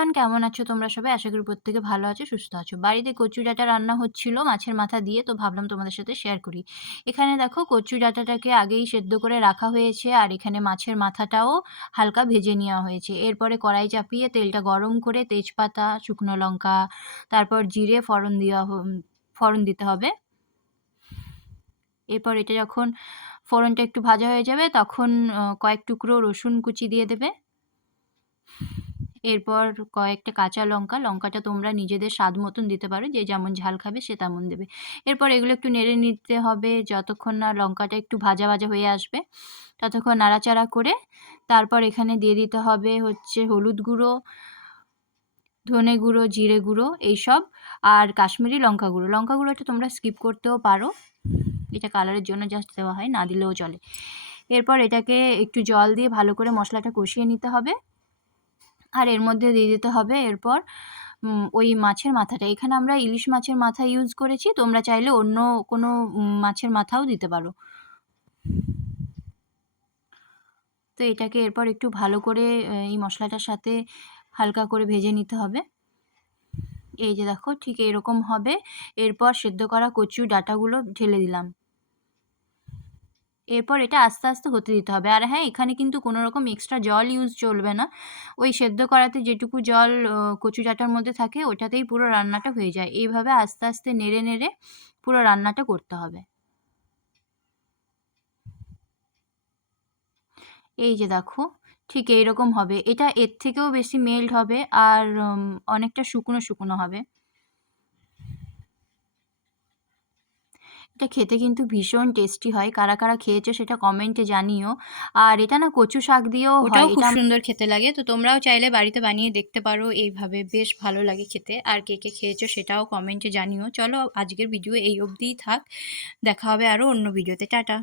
Everyone, কেমন আছো তোমরা সবাই? আশা করি প্রত্যেকে ভালো আছো, সুস্থ আছো। বাড়িতে কচু ডাঁটা রান্না হচ্ছিল মাছের মাথা দিয়ে, তো ভাবলাম তোমাদের সাথে শেয়ার করি। এখানে দেখো কচু ডাঁটাটাকে আগেই সেদ্ধ করে রাখা হয়েছে, আর এখানে মাছের মাথাটাও হালকা ভেজে নেওয়া হয়েছে। এরপরে কড়াই চাপিয়ে তেলটা গরম করে তেজপাতা, শুকনো লঙ্কা, তারপর জিরে ফোড়ন দিতে হবে। এরপর এটা যখন ফোড়নটা একটু ভাজা হয়ে যাবে তখন কয়েক টুকরো রসুন কুচি দিয়ে দেবে। এরপর কয়েকটা কাঁচা লঙ্কা, লঙ্কাটা তোমরা নিজেদের স্বাদ মতন দিতে পারো, যে যেমন ঝাল খাবে সে তেমন দেবে। এরপর এগুলো একটু নেড়ে নিতে হবে যতক্ষণ না লঙ্কাটা একটু ভাজা ভাজা হয়ে আসবে, ততক্ষণ নাড়াচাড়া করে তারপর এখানে দিয়ে দিতে হবে হচ্ছে হলুদ গুঁড়ো, ধনে গুঁড়ো, জিরে গুঁড়ো এইসব, আর কাশ্মীরি লঙ্কা গুঁড়ো। লঙ্কা গুঁড়োটা তোমরা স্কিপ করতেও পারো, এটা কালারের জন্য জাস্ট দেওয়া হয়, না দিলেও চলে। এরপর এটাকে একটু জল দিয়ে ভালো করে মশলাটা কষিয়ে নিতে হবে, আর এর মধ্যে দিয়ে দিতে হবে এরপর ওই মাছের মাথাটা। এখানে আমরা ইলিশ মাছের মাথা ইউজ করেছি, তোমরা চাইলে অন্য কোনো মাছের মাথাও দিতে পারো। তো এটাকে এরপর একটু ভালো করে এই মশলাটার সাথে হালকা করে ভেজে নিতে হবে। এই যে দেখো ঠিক এরকম হবে। এরপর সেদ্ধ করা কচু ডাঁটাগুলো ঢেলে দিলাম। এরপর এটা আস্তে আস্তে হতে দিতে হবে। আর হ্যাঁ, এখানে কিন্তু কোনো রকম এক্সট্রা জল ইউজ চলবে না। ওই সেদ্ধ করাতে যেটুকু জল কচু ডাঁটার মধ্যে থাকে ওটাতেই পুরো রান্নাটা হয়ে যায়। এইভাবে আস্তে আস্তে নেড়ে নেড়ে পুরো রান্নাটা করতে হবে। এই যে দেখো ঠিক এইরকম হবে। এটা এর থেকেও বেশি মেল্ট হবে, আর অনেকটা শুকনো শুকনো হবে। এটা খেতে কিন্তু ভীষণ টেস্টি হয়। কারা কারা খেয়েছো সেটা কমেন্টে জানিও। আর এটা না কচু শাক দিয়েও হয়, ওটাও খুব এটা সুন্দর খেতে লাগে। তো তোমরাও চাইলে বাড়িতে বানিয়ে দেখতে পারো এইভাবে, বেশ ভালো লাগে খেতে। আর কে কে খেয়েছো সেটাও কমেন্টে জানিও। চলো আজকের ভিডিও এই অবধিই থাক, দেখা হবে আরও অন্য ভিডিওতে। টাটা।